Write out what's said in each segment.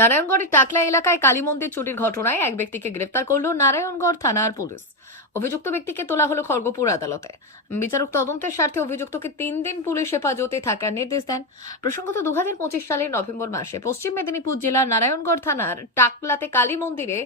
নারায়ণগড়ের টাকলা এলাকায় কালী মন্দির চুরির ঘটনায় এক ব্যক্তিকে গ্রেফতার করল নারায়ণগড় থানার পুলিশ। অভিযুক্ত ব্যক্তিকে তোলা হলো খড়গপুর আদালতে। বিচারক তদন্তের স্বার্থে অভিযুক্তকে 3 দিন পুলিশ হেফাজতে থাকার নির্দেশ দেন। প্রসঙ্গত 2025 সালের নভেম্বর মাসে পশ্চিম মেদিনীপুর জেলার নারায়ণগড় থানার টাকলাতে কালী মন্দিরে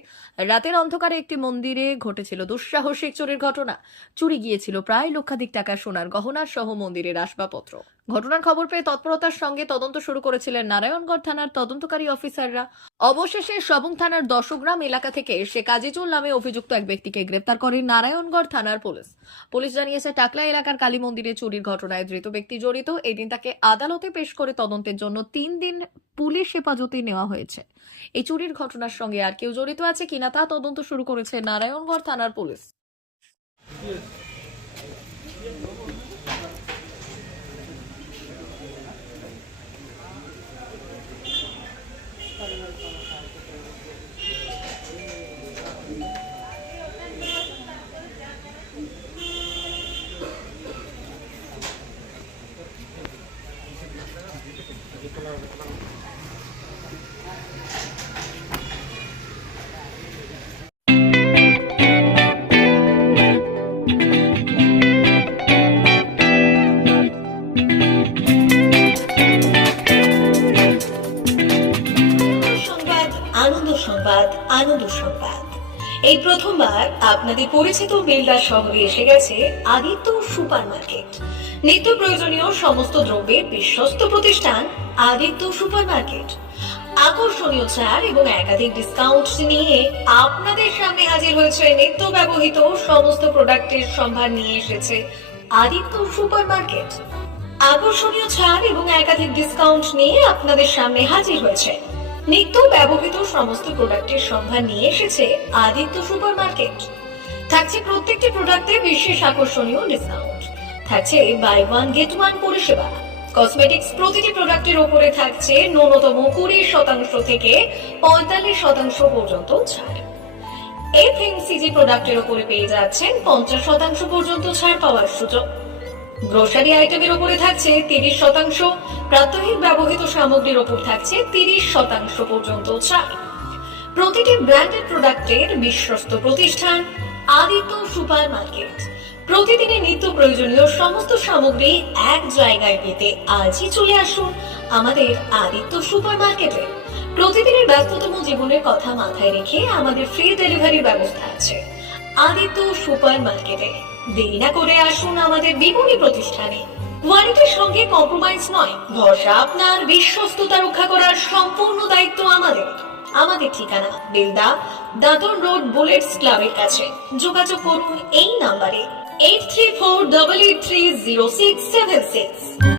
রাতের অন্ধকারে একটি মন্দিরে ঘটেছিল দুঃসাহসিক চুরির ঘটনা। চুরি গিয়েছিল প্রায় লক্ষাধিক টাকার সোনার গহনা সহ মন্দিরের আসবাবপত্র। ঘটনার খবর পেয়ে তৎপরতার সঙ্গে তদন্ত শুরু করেছিলেন নারায়ণগড় থানার তদন্তকারী অফিসাররা। অবশেষে সবং থানার দশগ্রাম এলাকা থেকে শেখ আজিজুল নামে অভিযুক্ত এক ব্যক্তিকে গ্রেফতার করে নারায়ণগড় থানার পুলিশ। পুলিশ জানিয়েছে, টাকলা এলাকার কালী মন্দিরে চুরির ঘটনায় ধৃত ব্যক্তি জড়িত। এদিন তাকে আদালতে পেশ করে তদন্তের জন্য 3 দিন পুলিশ হেফাজতে নেওয়া হয়েছে। এই চুরির ঘটনার সঙ্গে আর কেউ জড়িত আছে কিনা তা তদন্ত শুরু করেছে নারায়ণগড় থানার পুলিশ। আনন্দ সংবাদ, আনন্দ সংবাদ। এই প্রথমবার আপনাদের পরিচিত বেলদা শহরে এসে গেছে আদিত্য সুপার মার্কেট। নিত্য প্রয়োজনীয় সমস্ত দ্রব্যের বিশ্বস্ত প্রতিষ্ঠান আদিত্য সুপার মার্কেট। আকর্ষণীয় ছাড় এবং একাধিক ডিসকাউন্ট নিয়ে আপনাদের সামনে হাজির হয়েছে। নিত্য ব্যবহৃত সমস্ত প্রোডাক্টের সম্ভার নিয়ে এসেছে আদিত্য সুপার মার্কেট। আকর্ষণীয় ছাড় এবং একাধিক ডিসকাউন্ট নিয়ে আপনাদের সামনে হাজির হয়েছে। নিত্য ব্যবহৃত সমস্ত প্রোডাক্টের সম্ভার নিয়ে এসেছে আদিত্য সুপার মার্কেট। থাকছে প্রত্যেকটি প্রোডাক্টে বিশেষ আকর্ষণীয় ডিসকাউন্ট। থাকছে বাই ওয়ান গেট ওয়ান পরিষেবা। কসমেটিক্স প্রতিটি প্রোডাক্টের উপরে থাকছে ন্যূনতম 20% থেকে 45% পর্যন্ত ছাড়। এফএমসিজি প্রোডাক্টের উপরে পেয়ে যাচ্ছেন 50% পর্যন্ত ছাড় পাওয়ার সুযোগ। গ্রোসারি আইটেমের উপরে থাকছে 30%, প্রাত্যহিক ব্যবহৃত সামগ্রীর উপর থাকছে 30% পর্যন্ত ছাড়। প্রতিটি ব্র্যান্ডেড প্রোডাক্টের বিশ্বস্ত প্রতিষ্ঠান আদিত্য সুপার মার্কেট। প্রতিদিনের নিত্য প্রয়োজনীয় সমস্ত সামগ্রী এক জায়গায় পেতে আজই চলে আসুন আমাদের আদিত্য সুপার মার্কেটে। প্রতিদিনের ব্যস্ততম জীবনের কথা মাথায় রেখে আমাদের ফ্রি ডেলিভারির ব্যবস্থা আছে আদিত্য সুপার মার্কেটে। দেরি না করে আসুন আমাদের বিপণী প্রতিষ্ঠানে। কোয়ালিটির সঙ্গে কম্প্রোমাইজ নয়, ভরসা আপনার, বিশ্বস্ততা রক্ষা করার সম্পূর্ণ দায়িত্ব আমাদের। আমাদের ঠিকানা বেলদা, দাদন রোড, বুলেটস ক্লাবের কাছে। যোগাযোগ করুন এই নাম্বারে 8348830676।